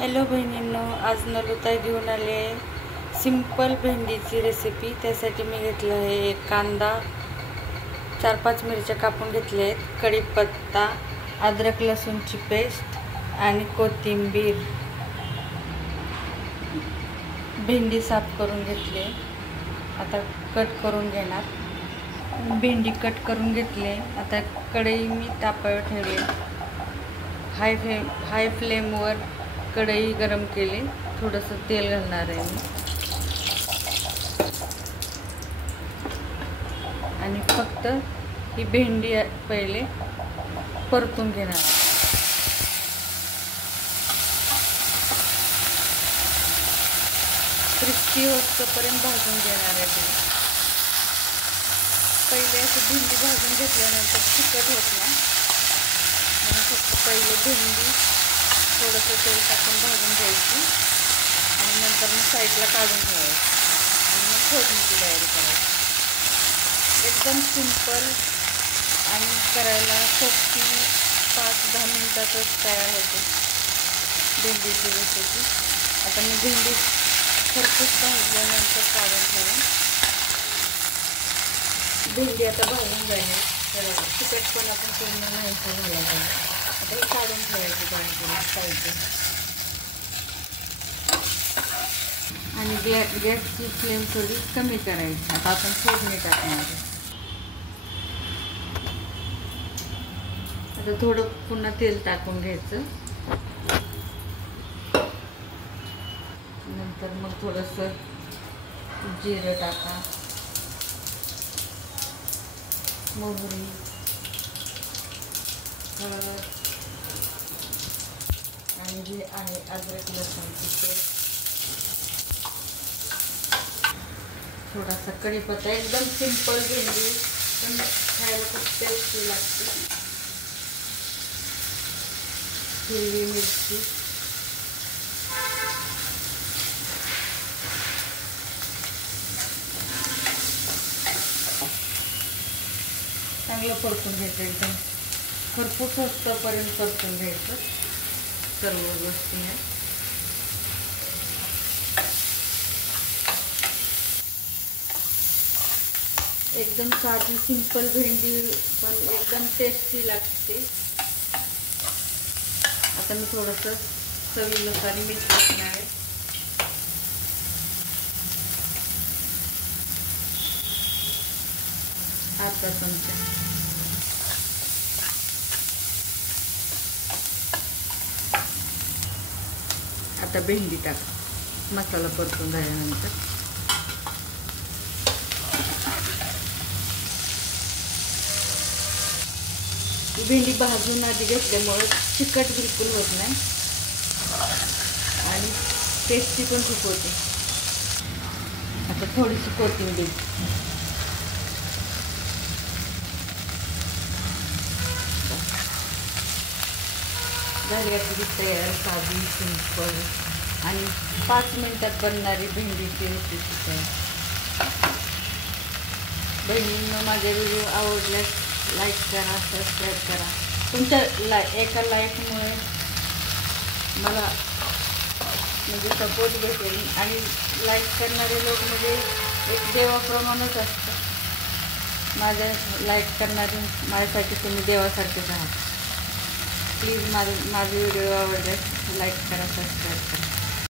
Hello बहिणींनो, आज नलुताई घेऊन आले सिंपल भेंडीची रेसिपी। त्यासाठी मी घेतलं आहे एक कांदा, 4-5 मिरच्या कापून घेतले आहेत, कढीपत्ता, अद्रक लसूणची पेस्ट आणि कोथिंबीर। भेंडी साफ करून घेतली, आता कट करून घेणार। भेंडी कट करून घेतली, आता कढई मी तापावर ठेवली, हाय फ्लेमवर कढई गरम केली, थोडंसं तेल घालणार आहे मी आणि फक्त ही भेंडी पहिले परतून घेणार। क्रिस्पी होईपर्यंत भाजून घेणार आहे ते। पहिले असं भेंडी भाजून घेतल्यानंतर चिकट होत नाही, म्हणून फक्त पहिले भेंडी थोडंसं तेल टाकून भाजून घ्यायची आणि नंतर मग साईडला काढून ठेवायची आणि मग फोडणीची तयारी करायची। एकदम सिंपल आणि करायला सोपी, 5-10 मिनिटातच तयार होते भेंडीची रेसिपी। आता मी भेंडी खरपूस भाजल्यानंतर काढून ठेवेन। भेंडी आता भाजून जाईल, तर तिखटपणा पण पूर्ण नाहीसा झाला पाहिजे। आता हे काढून ठेवायची बाजूला साईडला आणि गॅसची फ्लेम थोडी कमी करायची। आता आपण फोडणी टाकणार आहे। आता थोडं पुन्हा तेल टाकून घ्यायचं, नंतर मग थोडंसं जिरं टाका, मोहरी, हळद आणि जे आहे अद्रक लसूणची पेस्ट, थोडासा कढीपत्ता। एकदम सिंपल भेंडी पण खायला खूप टेस्टी लागते। हिरवी मिरची, चांगलं परतून घ्यायचं, एकदम खरपूस होईपर्यंत परतून घ्यायचं सर्व गोष्टी। एकदम साधी सिंपल भेंडी पण एकदम टेस्टी लागते। आता मी थोडंसं चवीनुसार मीठ टाकणार आहे, अर्धा चमचा। आता भेंडी टाक, मसाला परतून झाल्यानंतर भेंडी भाजून आधी घेतल्यामुळे चिकट बिलकुल होत नाही आणि टेस्टी पण खूप होते। आता थोडीशी कोथिंबीर, झाली आपली तयार साधी सिंपल आणि 5 मिनिटात बनणारी भेंडीची रेसिपी तयार। बहिणींनो, माझे व्हिडिओ आवडल्यास लाईक करा, सबस्क्राईब करा। तुमच्या एका लाईकमुळे मला म्हणजे सपोर्ट भेटेल आणि लाईक करणारे लोक म्हणजे एक देवाप्रमाणेच असतं। माझ्या लाईक करणारे माझ्यासाठी तुम्ही देवासारखेच आहात। प्लीज माझे व्हिडिओ आवडल्यास लाईक करा, सबस्क्राईब करा।